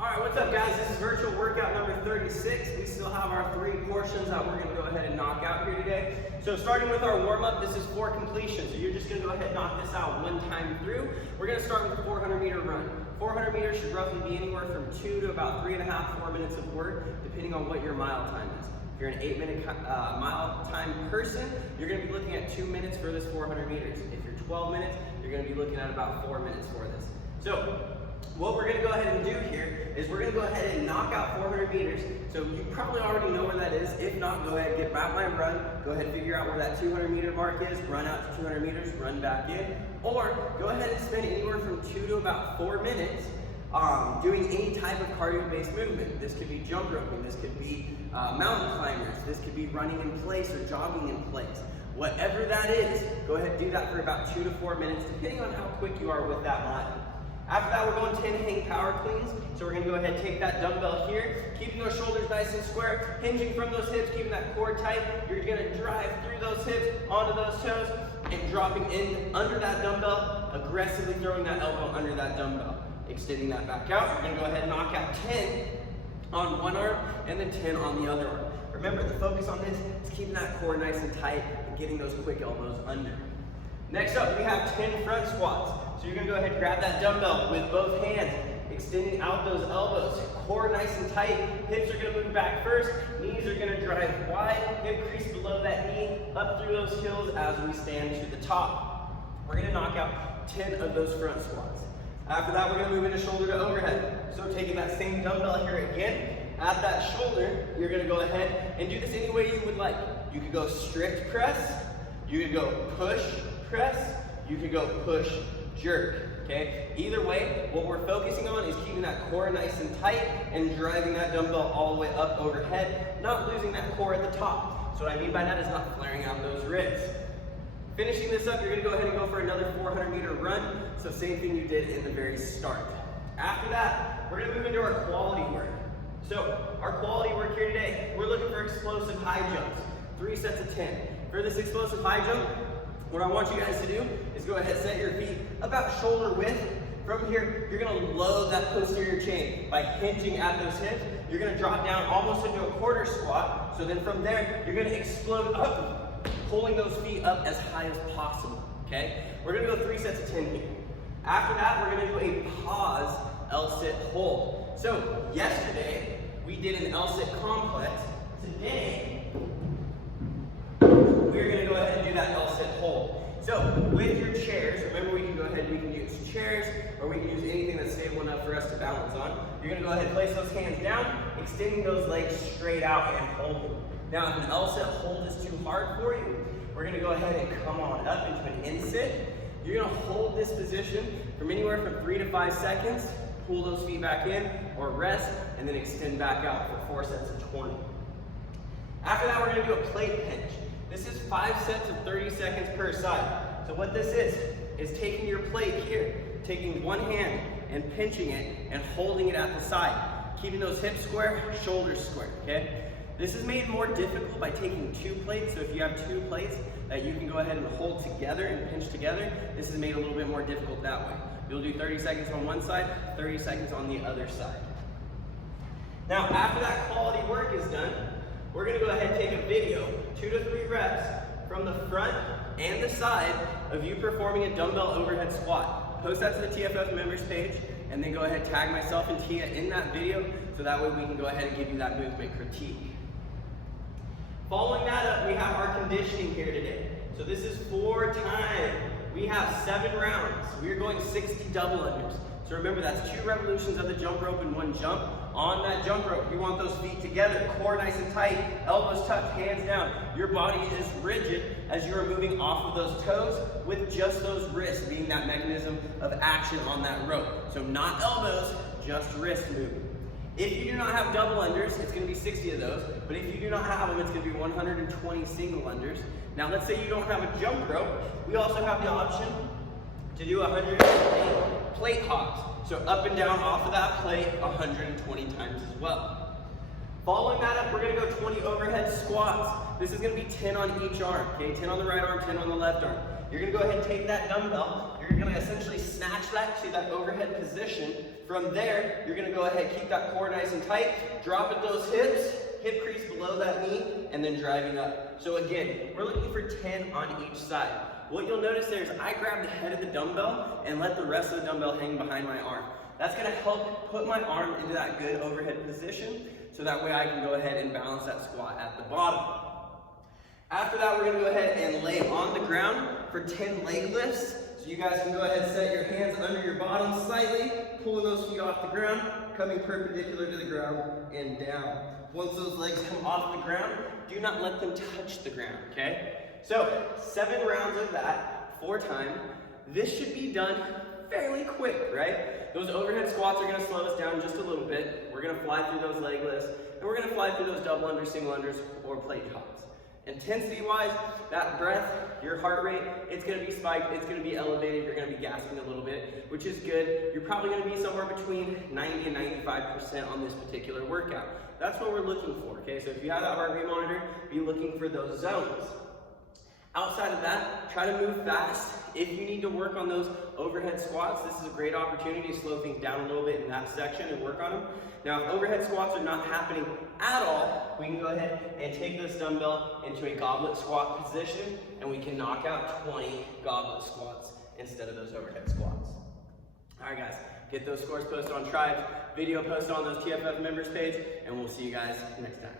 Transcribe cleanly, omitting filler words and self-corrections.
All right, what's up guys? This is virtual workout number 36. We still have our 3 portions that we're gonna go ahead and knock out here today. So starting with our warm up, this is for completion. So you're just gonna go ahead and knock this out one time through. We're gonna start with a 400-meter run. 400 meters should roughly be anywhere from 2 to about 3.5, 4 minutes of work, depending on what your mile time is. If you're an 8-minute mile time person, you're gonna be looking at 2 minutes for this 400 meters. If you're 12 minutes, you're gonna be looking at about 4 minutes for this. So what we're gonna go ahead and do here is we're gonna go ahead and knock out 400 meters. So you probably already know where that is. If not, go ahead, get back my run. Go ahead and figure out where that 200-meter mark is, run out to 200 meters, run back in. Or go ahead and spend anywhere from 2 to about 4 minutes doing any type of cardio-based movement. This could be jump roping, this could be mountain climbers, this could be running in place or jogging in place. Whatever that is, go ahead and do that for about 2 to 4 minutes, depending on how quick you are with that mile. After that, we're going 10 hang power cleans. So we're gonna go ahead and take that dumbbell here, keeping those shoulders nice and square, hinging from those hips, keeping that core tight. You're gonna drive through those hips, onto those toes, and dropping in under that dumbbell, aggressively throwing that elbow under that dumbbell. Extending that back out. We're gonna go ahead and knock out 10 on one arm, and then 10 on the other arm. Remember, the focus on this is keeping that core nice and tight and getting those quick elbows under. Next up, we have 10 front squats. So you're gonna go ahead and grab that dumbbell with both hands, extending out those elbows, core nice and tight, hips are gonna move back first, knees are gonna drive wide, hip crease below that knee, up through those heels as we stand to the top. We're gonna knock out 10 of those front squats. After that, we're gonna move into shoulder to overhead. So taking that same dumbbell here again, at that shoulder, you're gonna go ahead and do this any way you would like. You could go strict press, you could go push press, you could go push jerk, okay? Either way, what we're focusing on is keeping that core nice and tight and driving that dumbbell all the way up overhead, not losing that core at the top. So what I mean by that is not flaring out those ribs. Finishing this up, you're gonna go ahead and go for another 400-meter run. So same thing you did in the very start. After that, we're gonna move into our quality work. So our quality work here today, we're looking for explosive high jumps, 3 sets of 10. For this explosive high jump, what I want you guys to do is go ahead and set your feet about shoulder width. From here, you're gonna load that posterior chain by hinging at those hips. You're gonna drop down almost into a quarter squat. So then from there, you're gonna explode up, pulling those feet up as high as possible, okay? We're gonna go 3 sets of 10 here. After that, we're gonna do a pause L-sit hold. So yesterday, we did an L-sit complex. Today, we're gonna go ahead and do that L-sit hold. So with your chairs, remember we can go ahead and we can use chairs or we can use anything that's stable enough for us to balance on. You're gonna go ahead and place those hands down, extending those legs straight out and holding. Now if an L-sit hold is too hard for you, we're gonna go ahead and come on up into an in-sit. You're gonna hold this position from anywhere from 3 to 5 seconds, pull those feet back in or rest, and then extend back out for 4 sets of 20. After that, we're gonna do a plate pinch. This is 5 sets of 30 seconds per side. So what this is taking your plate here, taking one hand and pinching it and holding it at the side, keeping those hips square, shoulders square, okay? This is made more difficult by taking 2 plates. So if you have 2 plates that you can go ahead and hold together and pinch together, this is made a little bit more difficult that way. You'll do 30 seconds on one side, 30 seconds on the other side. Now, after that quality work is done, we're gonna go ahead and take a video, 2 to 3 reps from the front and the side of you performing a dumbbell overhead squat. Post that to the TFF members page and then go ahead and tag myself and Tia in that video so that way we can go ahead and give you that movement critique. Following that up, we have our conditioning here today. So this is for time. We have 7 rounds. We are going 60 double unders. So remember, that's 2 revolutions of the jump rope in 1 jump. On that jump rope, you want those feet together, core nice and tight, elbows tucked, hands down. Your body is rigid as you are moving off of those toes with just those wrists being that mechanism of action on that rope. So not elbows, just wrist movement. If you do not have double unders, it's gonna be 60 of those, but if you do not have them, it's gonna be 120 single unders. Now let's say you don't have a jump rope, we also have the option to do 120 plate hops. So up and down off of that plate 120 times as well. Following that up, we're gonna go 20 overhead squats. This is gonna be 10 on each arm, okay? 10 on the right arm, 10 on the left arm. you're gonna go ahead and take that dumbbell, you're gonna essentially snatch that to that overhead position. From there, you're gonna go ahead, keep that core nice and tight, drop at those hips, hip crease below that knee, and then driving up. So again, we're looking for 10 on each side. What you'll notice there is I grab the head of the dumbbell and let the rest of the dumbbell hang behind my arm. That's gonna help put my arm into that good overhead position, so that way I can go ahead and balance that squat at the bottom. After that, we're gonna go ahead and lay on the ground for 10 leg lifts. So you guys can go ahead and set your hands under your bottom slightly, pulling those feet off the ground, coming perpendicular to the ground and down. Once those legs come off the ground, do not let them touch the ground, okay? So 7 rounds of that, 4 times. This should be done fairly quick, right? Those overhead squats are gonna slow us down just a little bit. We're gonna fly through those leg lifts, and we're gonna fly through those double unders, single unders, or plate jogs. Intensity-wise, that breath, your heart rate, it's gonna be spiked, it's gonna be elevated, you're gonna be gasping a little bit, which is good. You're probably gonna be somewhere between 90 and 95% on this particular workout. That's what we're looking for, okay? So if you have that heart rate monitor, be looking for those zones. Outside of that, try to move fast. If you need to work on those overhead squats, this is a great opportunity to slow things down a little bit in that section and work on them. Now, if overhead squats are not happening at all, we can go ahead and take this dumbbell into a goblet squat position, and we can knock out 20 goblet squats instead of those overhead squats. All right, guys, get those scores posted on Tribes, video posted on those TFF members page, and we'll see you guys next time.